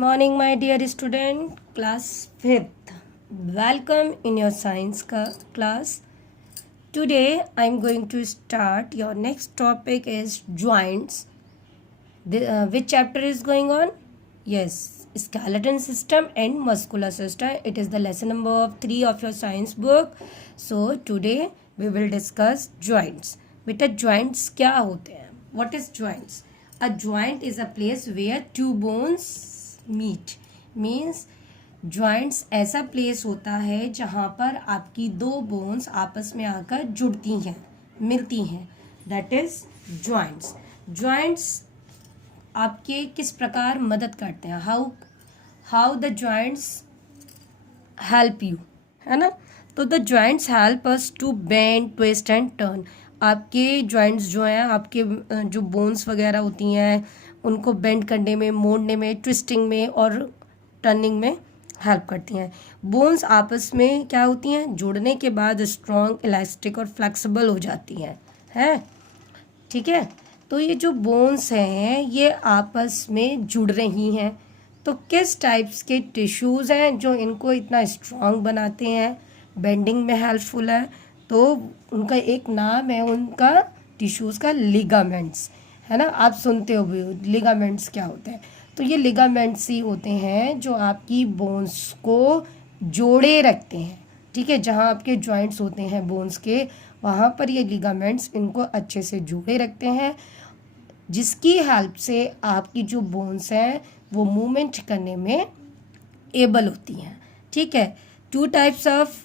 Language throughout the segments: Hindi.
morning, my dear student, class 5th. Welcome in your science class. Today I am going to start. Your next topic is joints. Which chapter is going on? Yes, skeleton system and muscular system. It is the lesson number 3 of your science book. So today we will discuss joints. बेटा joints क्या होते हैं? What is joints? A joint is a place where two bones meet. Means joints ऐसा प्लेस होता है जहाँ पर आपकी दो बोन्स आपस में आकर जुड़ती हैं, मिलती हैं. That is joints. joints आपके किस प्रकार मदद करते हैं? How the joints help you, है ना? तो the joints help us to bend, twist and turn. आपके joints जो हैं, आपके जो बोन्स वगैरह होती हैं, उनको बेंड करने में, मोड़ने में, ट्विस्टिंग में और टर्निंग में हेल्प करती हैं. बोन्स आपस में क्या होती हैं? जुड़ने के बाद स्ट्रॉन्ग, इलास्टिक और फ्लेक्सिबल हो जाती हैं. ठीक है. तो ये जो बोन्स हैं ये आपस में जुड़ रही हैं. तो किस टाइप्स के टिश्यूज़ हैं जो इनको इतना स्ट्रॉन्ग बनाते हैं, बेंडिंग में हेल्पफुल है? तो उनका एक नाम है, उनका टिश्यूज़ का लिगामेंट्स, है ना? आप सुनते हो भी लिगामेंट्स क्या होते हैं. तो ये लिगामेंट्स ही होते हैं जो आपकी बोन्स को जोड़े रखते हैं. ठीक है. जहाँ आपके जॉइंट्स होते हैं बोन्स के, वहाँ पर ये लिगामेंट्स इनको अच्छे से जोड़े रखते हैं, जिसकी हेल्प से आपकी जो बोन्स हैं वो मूवमेंट करने में एबल होती हैं. ठीक है. Two types of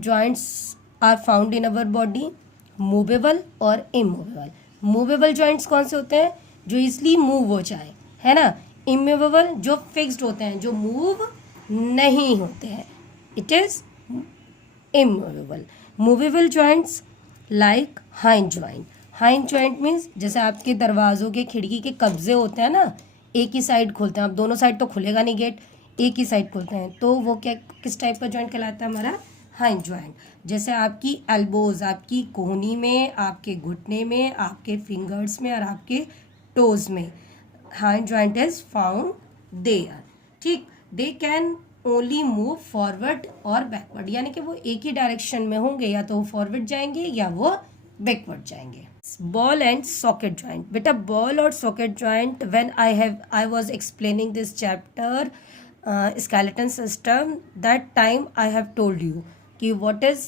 joints are found in our body, movable और इमूवेबल. मूवेबल जॉइंट्स कौन से होते हैं? जो इजली मूव हो जाए, है ना? इमूवेबल जो फिक्स्ड होते हैं, जो मूव नहीं होते हैं. It is immovable. Movable joints like hind joint. Hind joint means जैसे आपके दरवाजों के, खिड़की के कब्जे होते हैं ना, एक ही साइड खोलते हैं. आप दोनों साइड तो खुलेगा नहीं गेट, एक ही साइड खोलते हैं. तो वो क्या, किस टाइप का जॉइंट कहलाता है? हमारा हाइंड जॉइंट. जैसे आपकी एल्बोज, आपकी कोहनी में, आपके घुटने में, आपके फिंगर्स में और आपके टोज में hinge joint is found there. ठीक. They can only move forward और बैकवर्ड, यानी कि वो एक ही डायरेक्शन में होंगे, या तो वो फॉरवर्ड जाएंगे या वो बैकवर्ड जाएंगे. Ball and socket joint. बेटा बॉल और socket joint, when I was explaining this chapter skeleton system, that time I have told you कि what is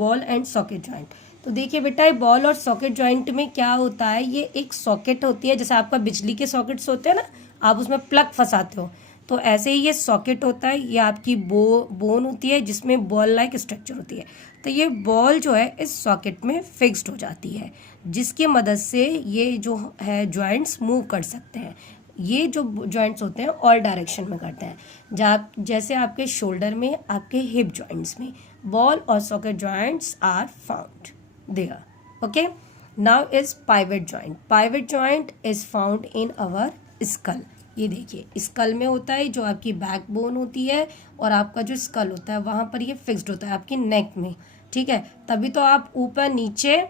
ball and socket joint. तो देखिए बेटा, बॉल और सॉकेट जॉइंट में क्या होता है? ये एक सॉकेट होती है, जैसे आपका बिजली के सॉकेट्स होते हैं ना, आप उसमें प्लग फंसाते हो, तो ऐसे ही ये सॉकेट होता है. ये आपकी बोन होती है जिसमें बॉल लाइक स्ट्रक्चर होती है. तो ये बॉल जो है इस सॉकेट में फिक्स्ड हो जाती है, जिसकी मदद से ये जो है जॉइंट्स मूव कर सकते हैं. ये जो जॉइंट्स होते हैं ऑल डायरेक्शन में करते हैं, जैसे आपके शोल्डर में, आपके हिप जॉइंट्स में बॉल और socket joints are found there. Okay. Now is pivot joint. Pivot joint is found in our skull. ये देखिए, स्कल में होता है, जो आपकी बैक बोन होती है और आपका जो स्कल होता है वहाँ पर ये फिक्स्ड होता है आपकी नेक में. ठीक है. तभी तो आप ऊपर नीचे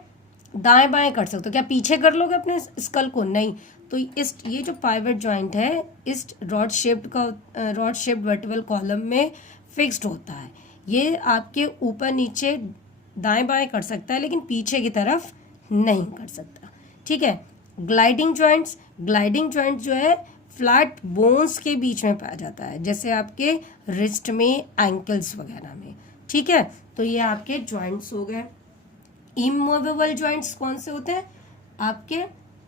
दाएं बाएं कर सकते हो. क्या पीछे कर लोगे अपने स्कल को? नहीं. तो ये जो पाइवट जॉइंट है इस रॉड शेप्ड वर्टिकल कॉलम में फिक्स्ड होता है. ये आपके ऊपर नीचे दाएं बाएं कर सकता है, लेकिन पीछे की तरफ नहीं कर सकता. ठीक है. Gliding joints. ग्लाइडिंग जॉइंट जो है फ्लैट बोन्स के बीच में पाया जाता है, जैसे आपके रिस्ट में, एंकल्स वगैरह में. ठीक है. तो ये आपके जॉइंट्स हो गए. इमूवेबल जॉइंट्स कौन से होते हैं? आपके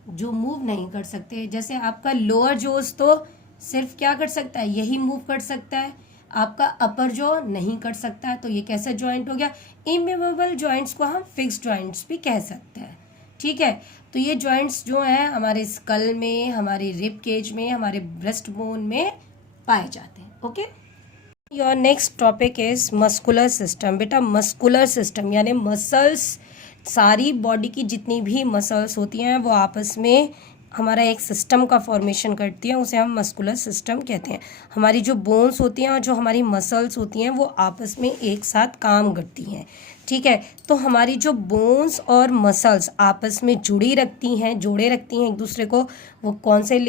जो मूव नहीं कर सकते, जैसे आपका लोअर जोस तो सिर्फ क्या कर सकता है? यही मूव कर सकता है. आपका अपर जो नहीं कर सकता है. तो ये कैसा जॉइंट हो गया? इमूवेबल जॉइंट्स को हम फिक्स्ड जॉइंट्स भी कह सकते हैं. ठीक है. तो ये जॉइंट्स जो हैं हमारे स्कल में, हमारे रिब केज में, हमारे ब्रेस्ट बोन में पाए जाते हैं. Okay. Your next topic is muscular system. बेटा मस्कुलर सिस्टम यानी मसल्स, सारी बॉडी की जितनी भी मसल्स होती हैं वो आपस में हमारा एक सिस्टम का फॉर्मेशन करती हैं, उसे हम मस्कुलर सिस्टम कहते हैं. हमारी जो बोन्स होती हैं और जो हमारी मसल्स होती हैं वो आपस में एक साथ काम करती हैं. ठीक है. तो हमारी जो बोन्स और मसल्स आपस में जोड़े रखती हैं एक दूसरे को, वो कौन से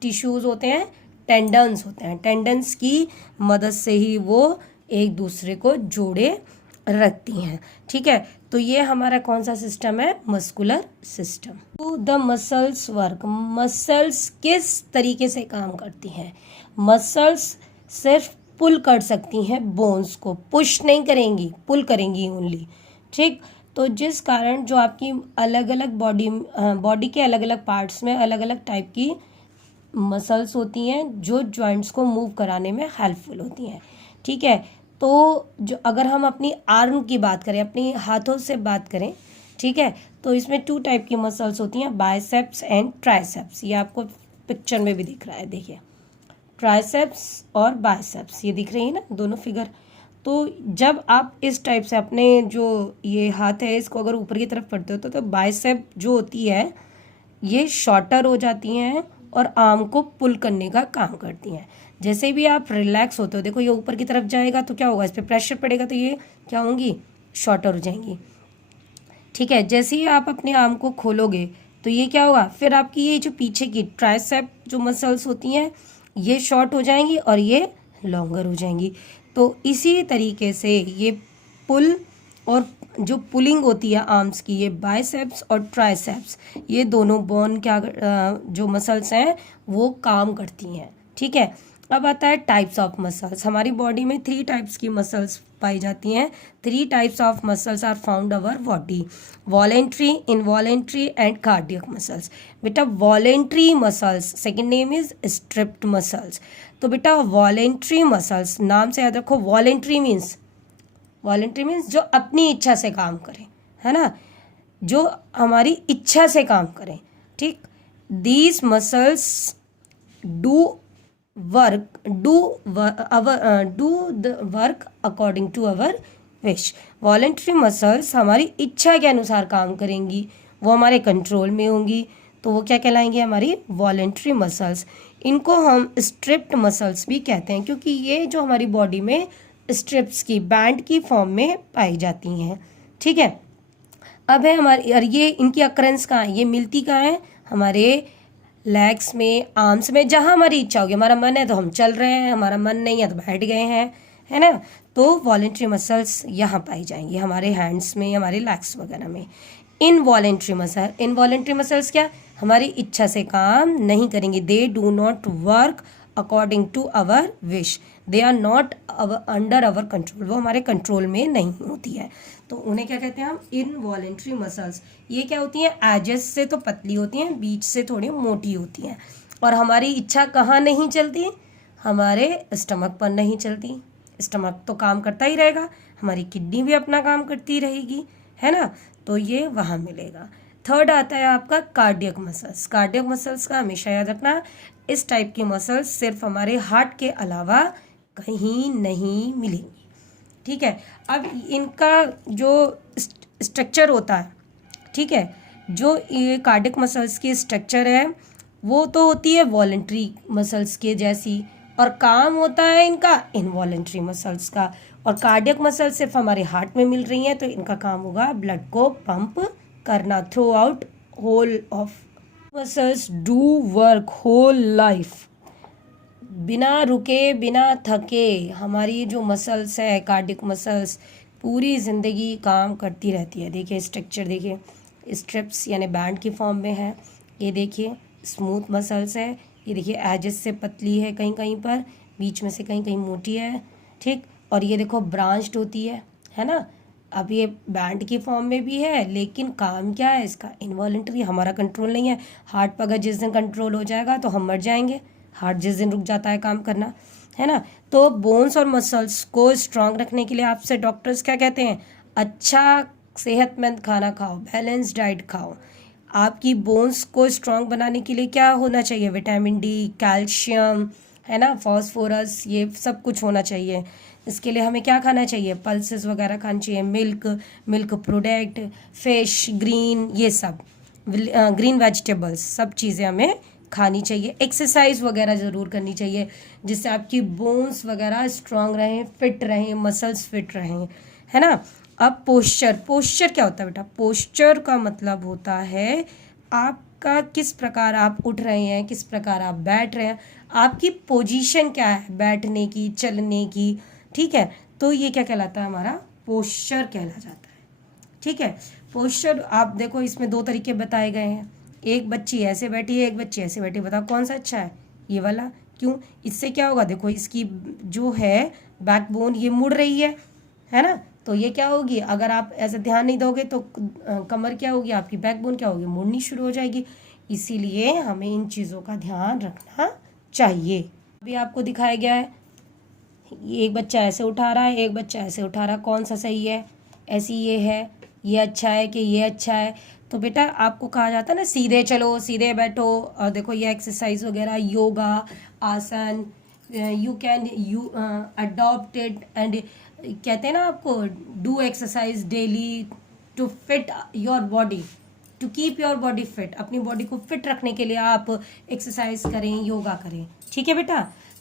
टिश्यूज़ होते हैं? टेंडन्स होते हैं, टेंडन्स की मदद से ही वो एक दूसरे को जोड़े रखती हैं। ठीक है, तो ये हमारा कौन सा सिस्टम है? Muscular system. To the muscles work, muscles किस तरीके से काम करती हैं? मसल्स सिर्फ पुल कर सकती हैं बोन्स को, पुश नहीं करेंगी, पुल करेंगी ओनली। ठीक, तो जिस कारण जो आपकी अलग अलग बॉडी के अलग अलग पार्ट्स में अलग अलग टाइप की मसल्स होती हैं जो जॉइंट्स को मूव कराने में हेल्पफुल होती हैं। ठीक है, तो जो अगर हम अपनी आर्म की बात करें, अपनी हाथों से बात करें, ठीक है, तो इसमें 2 टाइप की मसल्स होती हैं, बाइसेप्स एंड ट्राइसेप्स। ये आपको पिक्चर में भी दिख रहा है, देखिए ट्राइसेप्स और बाइसेप्स, ये दिख रही है ना दोनों फिगर। तो जब आप इस टाइप से अपने जो ये हाथ है इसको अगर ऊपर की तरफ करते हो तो बाइसेप जो होती है ये शॉर्टर हो जाती हैं और आर्म को पुल करने का काम करती हैं। जैसे भी आप रिलैक्स होते हो, देखो ये ऊपर की तरफ जाएगा तो क्या होगा, इस पर प्रेशर पड़ेगा तो ये क्या होंगी, शॉर्टर हो जाएंगी। ठीक है, जैसे ही आप अपने आर्म को खोलोगे तो ये क्या होगा, फिर आपकी ये जो पीछे की ट्राइसेप जो मसल्स होती हैं ये शॉर्ट हो जाएंगी और ये लॉन्गर हो जाएंगी। तो इसी तरीके से ये पुल और जो पुलिंग होती है आर्म्स की, ये बाइसेप्स और ट्राइसेप्स, ये दोनों बोन क्या जो मसल्स हैं वो काम करती हैं। ठीक है, अब आता है टाइप्स ऑफ मसल्स। हमारी बॉडी में 3 टाइप्स की मसल्स पाई जाती हैं। 3 types of muscles are found our body, voluntary, involuntary and cardiac muscles. बेटा voluntary muscles second name is striped muscles. तो बेटा वॉलेंट्री मसल्स, नाम से याद रखो, वॉलेंट्री मीन्स जो अपनी इच्छा से काम करें, है ना, जो हमारी इच्छा से काम करें। ठीक, these muscles do the work according to our wish. Voluntary muscles हमारी इच्छा के अनुसार काम करेंगी, वो हमारे कंट्रोल में होंगी, तो वो क्या कहलाएंगे, हमारी वॉलेंट्री मसल्स। इनको हम स्ट्रिप्ड मसल्स भी कहते हैं क्योंकि ये जो हमारी बॉडी में स्ट्रिप्स की बैंड की फॉर्म में पाई जाती हैं। ठीक है, अब है हमारी, और ये इनकी अकरेंस कहाँ है, ये मिलती कहाँ है, हमारे लेग्स में, आर्म्स में, जहाँ हमारी इच्छा होगी। हमारा मन है तो हम चल रहे हैं, हमारा मन नहीं है तो बैठ गए हैं, है ना। तो वॉलेंट्री मसल्स यहाँ पाई जाएंगी हमारे हैंड्स में, हमारे लेग्स वगैरह में। इनवॉलेंट्री मसल्स क्या, हमारी इच्छा से काम नहीं करेंगे। They do not work according to our wish, they are not under our control, वो हमारे कंट्रोल में नहीं होती है, तो उन्हें क्या कहते हैं हम, इनवॉलेंट्री मसल्स। ये क्या होती हैं, एजेस से तो पतली होती हैं, बीच से थोड़ी मोटी होती हैं, और हमारी इच्छा कहाँ नहीं चलती, हमारे स्टमक पर नहीं चलती। स्टमक तो काम करता ही रहेगा, हमारी किडनी भी अपना काम करती रहेगी, है ना, तो ये वहाँ मिलेगा। थर्ड आता है आपका कार्डियक मसल्स। कार्डियक मसल्स का हमेशा याद रखना, इस टाइप की मसल्स सिर्फ हमारे हार्ट के अलावा कहीं नहीं मिलेंगी। ठीक है, अब इनका जो स्ट्रक्चर होता है, ठीक है, जो ये कार्डियक मसल्स की स्ट्रक्चर है वो तो होती है वॉलेंट्री मसल्स के जैसी, और काम होता है इनका इनवॉलेंट्री मसल्स का। और कार्डियक मसल्स सिर्फ हमारे हार्ट में मिल रही हैं तो इनका काम होगा ब्लड को पंप करना throughout whole of. Muscles do work whole life, बिना रुके बिना थके हमारी जो मसल्स है कार्डियक मसल्स पूरी ज़िंदगी काम करती रहती है। देखिए स्ट्रक्चर देखिए, स्ट्रिप्स यानी बैंड की फॉर्म में है, ये देखिए स्मूथ मसल्स है, ये देखिए एजेस से पतली है कहीं कहीं पर, बीच में से कहीं कहीं मोटी है। ठीक, और ये देखो ब्रांच्ड होती है ना। अब ये बैंड की फॉर्म में भी है लेकिन काम क्या है इसका, इनवॉलेंट्री, हमारा कंट्रोल नहीं है। हार्ट पर अगर जिस दिन कंट्रोल हो जाएगा तो हम मर जाएंगे, हार्ट जिस दिन रुक जाता है काम करना, है ना। तो बोन्स और मसल्स को स्ट्रांग रखने के लिए आपसे डॉक्टर्स क्या कहते हैं, अच्छा सेहतमंद खाना खाओ, बैलेंस डाइट खाओ। आपकी बोन्स को स्ट्रांग बनाने के लिए क्या होना चाहिए, विटामिन डी, कैल्शियम, है ना, फॉस्फोरस, ये सब कुछ होना चाहिए। इसके लिए हमें क्या खाना चाहिए, पल्सेस वगैरह खानी चाहिए, मिल्क प्रोडक्ट, फिश, ग्रीन, ये सब ग्रीन वेजिटेबल्स, सब चीज़ें हमें खानी चाहिए। एक्सरसाइज वगैरह ज़रूर करनी चाहिए जिससे आपकी बोन्स वगैरह स्ट्रांग रहें, फिट रहें, मसल्स फिट रहें, है ना। अब पोस्चर क्या होता है बेटा, पोस्चर का मतलब होता है आपका किस प्रकार आप उठ रहे हैं, किस प्रकार आप बैठ रहे हैं, आपकी पोजीशन क्या है, बैठने की, चलने की, ठीक है, तो ये क्या कहलाता है, हमारा पोस्चर कहला जाता है। ठीक है, पोस्चर आप देखो इसमें दो तरीके बताए गए हैं, एक बच्ची ऐसे बैठी है, एक बच्ची ऐसे बैठी, बताओ कौन सा अच्छा है, ये वाला। क्यों, इससे क्या होगा, देखो इसकी जो है बैकबोन ये मुड़ रही है ना, तो ये क्या होगी, अगर आप ऐसे ध्यान नहीं दोगे तो कमर क्या होगी आपकी, बैकबोन क्या होगी, मुड़नी शुरू हो जाएगी। इसीलिए हमें इन चीज़ों का ध्यान रखना चाहिए। अभी आपको दिखाया गया है, एक बच्चा ऐसे उठा रहा है, एक बच्चा ऐसे उठा रहा है, कौन सा सही है, ऐसी ये है, ये अच्छा है कि ये अच्छा है। तो बेटा आपको कहा जाता है ना सीधे चलो, सीधे बैठो, और देखो ये एक्सरसाइज वगैरह, योगा, आसन, you can you adopt it and कहते हैं ना आपको, do exercise daily to fit your body, to keep your body fit, अपनी बॉडी को फिट रखने के लिए आप एक्सरसाइज करें, योगा करें। ठीक है बेटा,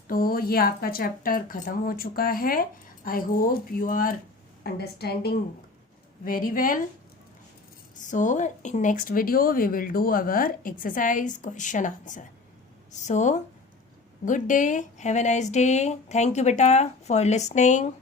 तो ये आपका चैप्टर ख़त्म हो चुका है। I hope you are understanding very well. So in next video we will do our exercise question answer. So good day, have a nice day. Thank you beta for listening.